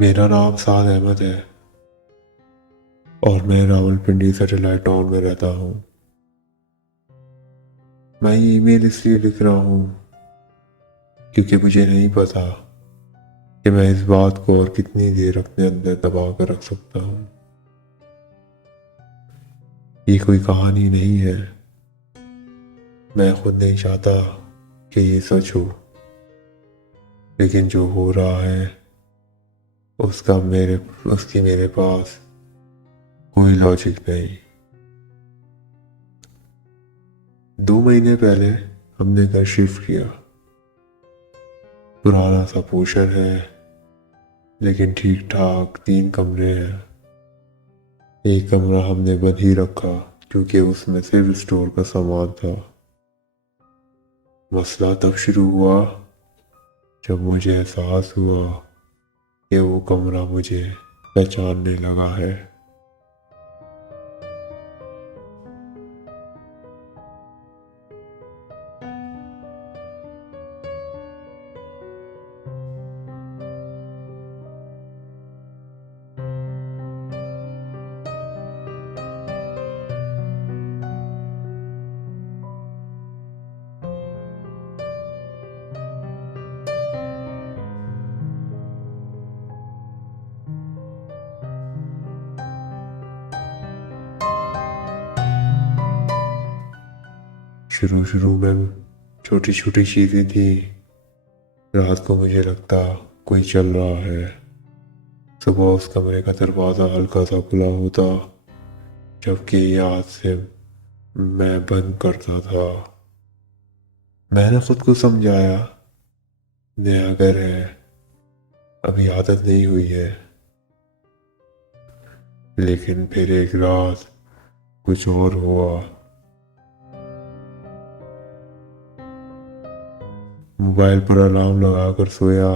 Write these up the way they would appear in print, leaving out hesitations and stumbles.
मेरा नाम साद अहमद है और मैं रावलपिंडी सैटेलाइट टाउन में रहता हूँ। मैं ये ईमेल इसलिए लिख रहा हूँ क्योंकि मुझे नहीं पता कि मैं इस बात को और कितनी देर अपने अंदर दबा कर रख सकता हूँ। ये कोई कहानी नहीं है। मैं खुद नहीं चाहता कि ये सच हो, लेकिन जो हो रहा है उसकी मेरे पास कोई लॉजिक नहीं। 2 महीने पहले हमने घर शिफ्ट किया। पुराना सा पोर्शन है, लेकिन ठीक ठाक 3 कमरे हैं। एक कमरा हमने बंद ही रखा क्योंकि उसमें सिर्फ स्टोर का सामान था। मसला तब शुरू हुआ जब मुझे एहसास हुआ कि वो कमरा मुझे पहचानने लगा है। शुरू शुरू में छोटी छोटी चीज़ें थी। रात को मुझे लगता कोई चल रहा है। सुबह उस कमरे का दरवाज़ा हल्का सा खुला होता, जबकि याद से मैं बंद करता था। मैंने खुद को समझाया, नया घर है, अभी आदत नहीं हुई है। लेकिन फिर एक रात कुछ और हुआ। मोबाइल पर अलार्म लगाकर सोया।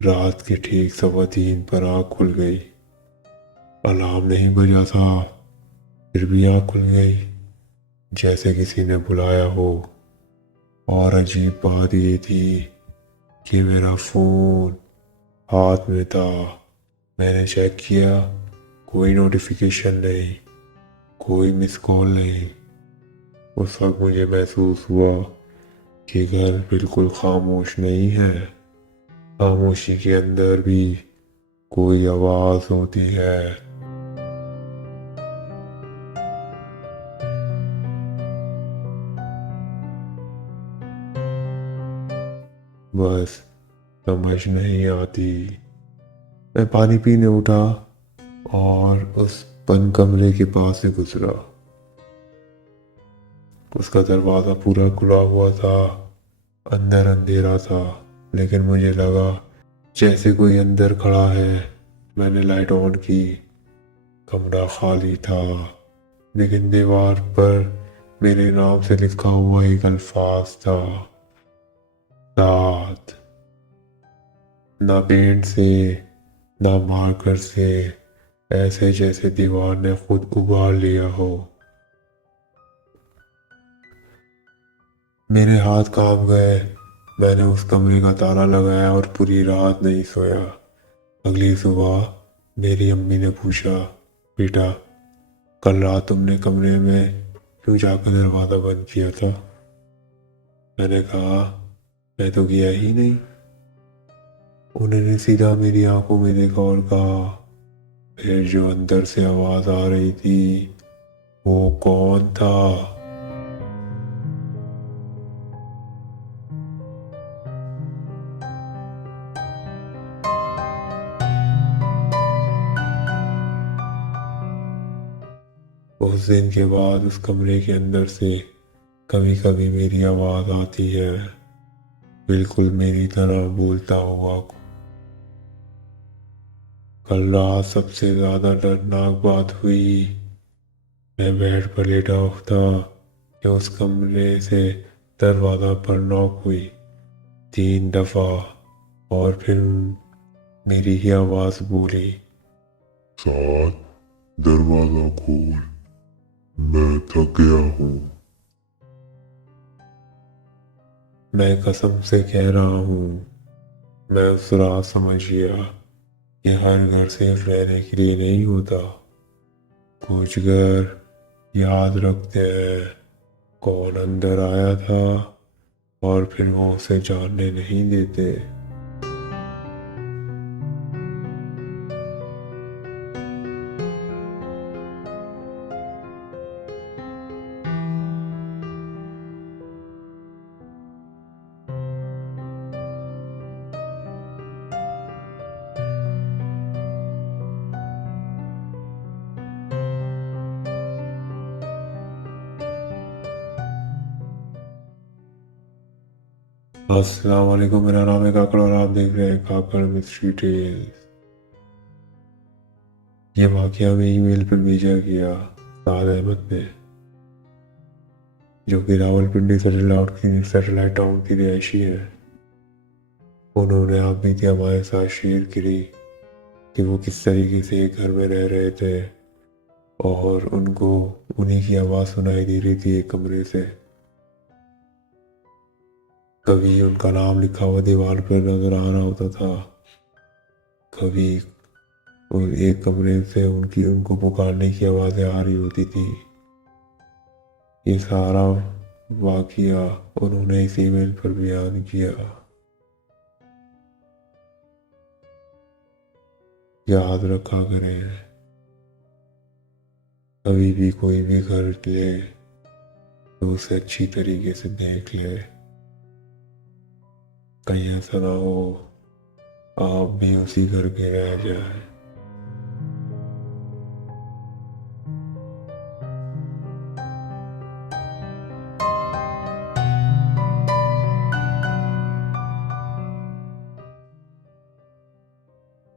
रात के ठीक 3:15 पर आँख खुल गई। अलार्म नहीं बजा था, फिर भी आँख खुल गई, जैसे किसी ने बुलाया हो। और अजीब बात ये थी कि मेरा फ़ोन हाथ में था। मैंने चेक किया, कोई नोटिफिकेशन नहीं, कोई मिस कॉल नहीं। उस वक्त मुझे महसूस हुआ कि घर बिल्कुल खामोश नहीं है। खामोशी के अंदर भी कोई आवाज़ होती है। बस समझ नहीं आती। मैं पानी पीने उठा और उस बंद कमरे के पास से गुजरा। उसका दरवाज़ा पूरा खुला हुआ था। अंदर अंधेरा था, लेकिन मुझे लगा जैसे कोई अंदर खड़ा है। मैंने लाइट ऑन की। कमरा खाली था, लेकिन दीवार पर मेरे नाम से लिखा हुआ एक अल्फाज था, साथ। ना पेंट से, ना मार्कर से, ऐसे जैसे दीवार ने खुद उबाल लिया हो। मेरे हाथ कांप गए। मैंने उस कमरे का ताला लगाया और पूरी रात नहीं सोया। अगली सुबह मेरी अम्मी ने पूछा, बेटा, कल रात तुमने कमरे में क्यों जाकर दरवाज़ा बंद किया था? मैंने कहा, मैं तो गया ही नहीं। उन्होंने सीधा मेरी आंखों में देखा और कहा, फिर जो अंदर से आवाज़ आ रही थी, वो कौन था? उस दिन के बाद उस कमरे के अंदर से कभी कभी मेरी आवाज़ आती है, बिल्कुल मेरी तरह बोलता हुआ। कल रात सबसे ज़्यादा दर्दनाक बात हुई। मैं बेड पर लेटा था कि उस कमरे से दरवाज़ा पर नॉक हुई 3 दफ़ा, और फिर मेरी ही आवाज़ बोली, साथ दरवाज़ा खोल, मैं थक गया हूँ। मैं कसम से कह रहा हूँ, मैं उस रात समझ गया कि हर घर सेफ रहने के लिए नहीं होता। कुछ घर याद रखते हैं कौन अंदर आया था और फिर वो उसे जानने नहीं देते। अस्सलाम वालेकुम, मेरा नाम है काकड़ और आप देख रहे हैं काकड़ मिस्ट्री टेल्स। ये वाकया में ईमेल पर भेजा गया साद अहमद ने, जो कि रावलपिंडी सैटेलाइट टाउन की रिहायशी है। उन्होंने आप बीती हमारे साथ शेयर करी कि वो किस तरीके से एक घर में रह रहे थे और उनको उन्हीं की आवाज़ सुनाई दे रही थी एक कमरे से। कभी उनका नाम लिखा हुआ दीवार पर नजर आ रहा होता था, कभी एक कमरे से उनको पुकारने की आवाज़ें आ रही होती थी। ये सारा वाकया उन्होंने इस ईमेल पर बयान किया। याद रखा करें, कभी भी कोई भी घर ले तो उसे अच्छी तरीके से देख ले, कहीं ऐसा ना हो आप भी उसी घर के रह जाए।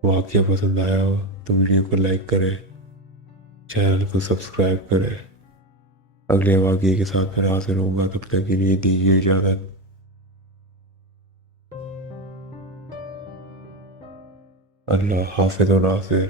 वाकया पसंद आया हो तो वीडियो को लाइक करें, चैनल को सब्सक्राइब करें। अगले वाकये के साथ मैं हाजिर होऊंगा, तब तक के लिए दीजिए इजाज़त। अल्लाह हाफिज़ व नासिर।